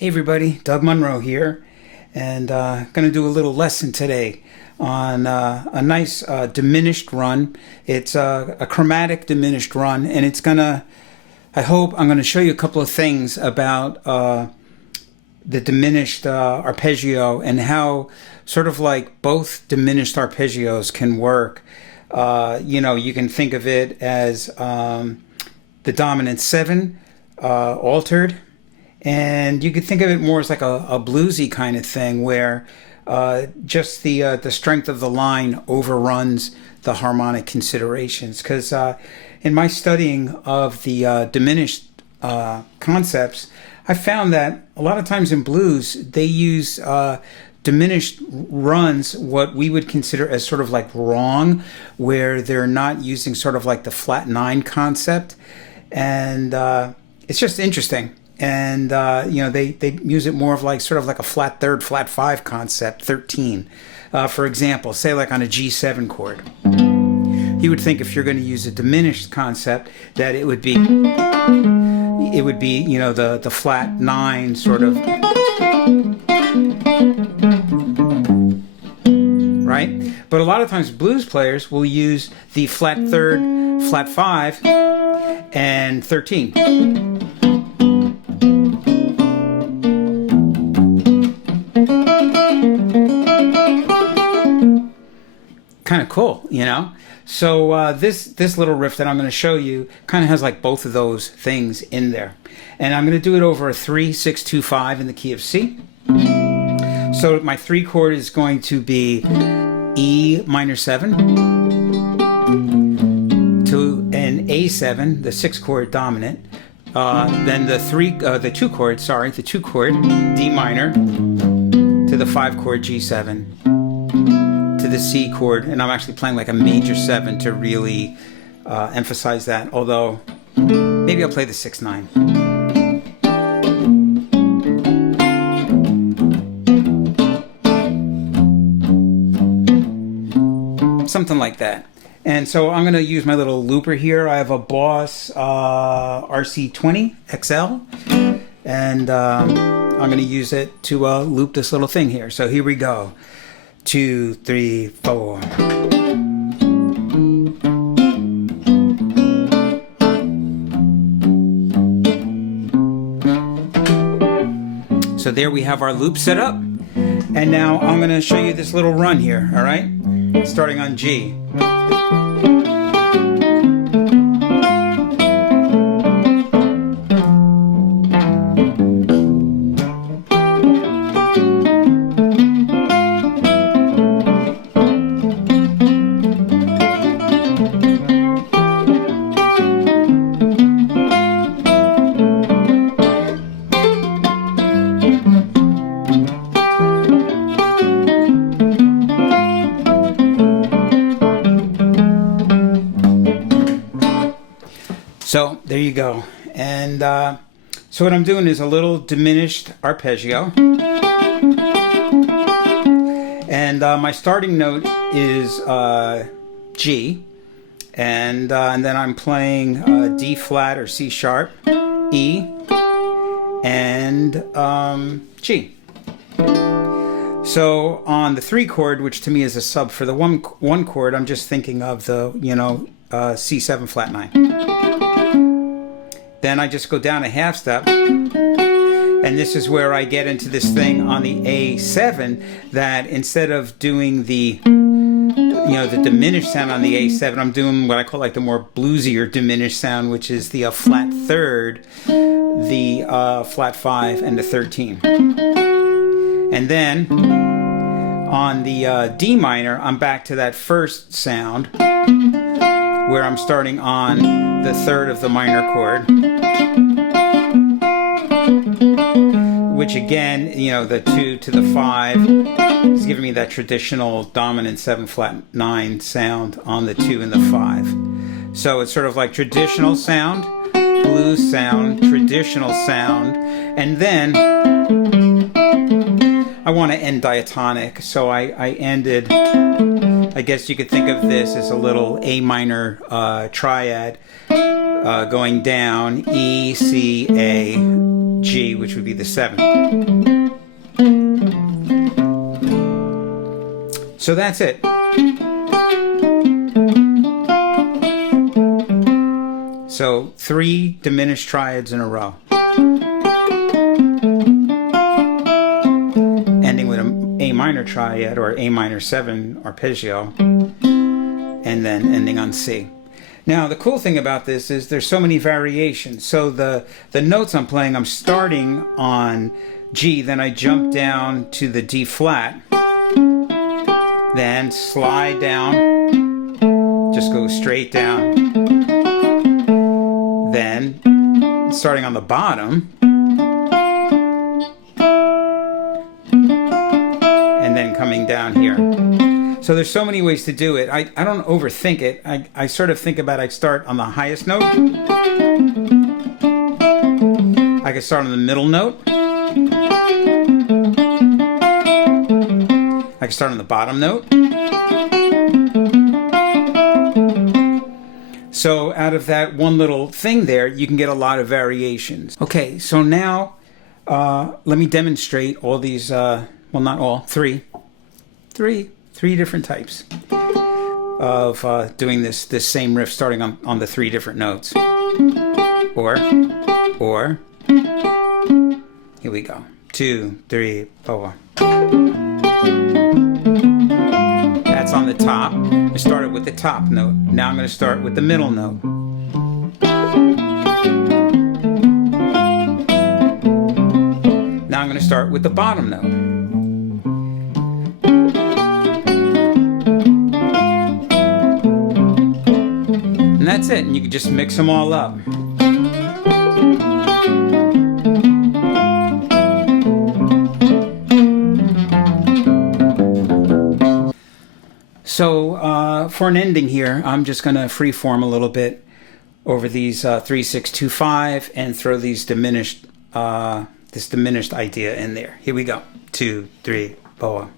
Hey everybody, Doug Munro here, and going to do a little lesson today on a nice diminished run. It's a chromatic diminished run, and it's gonna, I hope, I'm going to show you a couple of things about the diminished arpeggio and how sort of like both diminished arpeggios can work. You can think of it as the dominant 7 altered. And you could think of it more as like a bluesy kind of thing where just the strength of the line overruns the harmonic considerations. Because in my studying of the diminished concepts, I found that a lot of times in blues, they use diminished runs, what we would consider as sort of like wrong, where they're not using sort of like the flat 9 concept. And it's just interesting. And they use it more of like sort of like a flat 3rd, flat 5 concept, 13. For example, say like on a G7 chord. You would think if you're going to use a diminished concept that it would be the flat 9 sort of, right? But a lot of times blues players will use the flat 3rd, flat 5, and 13. Kind of cool, So this little riff that I'm going to show you kind of has like both of those things in there, and I'm going to do it over a 3-6-2-5 in the key of C. So my 3 chord is going to be E minor 7 to an A7, the 6 chord dominant. Then the 2 chord D minor to the 5 chord G7. To the C chord, and I'm actually playing like a major 7 to really emphasize that, although maybe I'll play the 6-9. Something like that. And so I'm going to use my little looper here. I have a Boss RC20 XL, and I'm going to use it to loop this little thing here. So here we go. 2, 3, 4. So there we have our loop set up. And now I'm going to show you this little run here, all right? Starting on G. So there you go. And so what I'm doing is a little diminished arpeggio. And my starting note is G. And then I'm playing D flat or C sharp, E, and G. So on the 3 chord, which to me is a sub for the 1 chord, I'm just thinking of the, C7 flat 9. Then I just go down a half step, and this is where I get into this thing on the A7 that instead of doing the diminished sound on the A7, I'm doing what I call like the more bluesier diminished sound, which is the flat 3rd, the flat 5, and the 13. And then on the D minor, I'm back to that first sound where I'm starting on the 3rd of the minor chord, which again, the 2 to the 5 is giving me that traditional dominant 7 flat 9 sound on the 2 and the 5. So it's sort of like traditional sound, blues sound, traditional sound, and then I want to end diatonic, so I ended, I guess you could think of this as a little A minor triad going down, E, C, A, G, which would be the 7th. So that's it. So 3 diminished triads in a row. Ending with an A minor triad or A minor 7 arpeggio, and then ending on C. Now the cool thing about this is there's so many variations. So the notes I'm playing, I'm starting on G, then I jump down to the D flat, then slide down, just go straight down, then starting on the bottom, and then coming down here. So there's so many ways to do it. I don't overthink it. I sort of think about, I start on the highest note, I can start on the middle note, I can start on the bottom note. So out of that one little thing there, you can get a lot of variations. Okay, so now let me demonstrate all these, well, not all, three different types of doing this same riff, starting on the 3 different notes. Or, here we go. 2, 3, 4. That's on the top. I started with the top note. Now I'm going to start with the middle note. Now I'm going to start with the bottom note. And that's it. And you can just mix them all up. So for an ending here, I'm just going to freeform a little bit over these 3, 6, 2, 5, and throw these diminished, this diminished idea in there. Here we go. 2, 3, 4.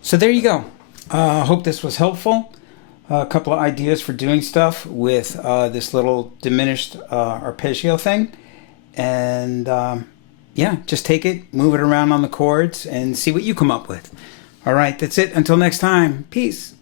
So there you go. Hope this was helpful. A couple of ideas for doing stuff with this little diminished arpeggio thing. And yeah, just take it, move it around on the chords, and see what you come up with. All right, that's it. Until next time. Peace.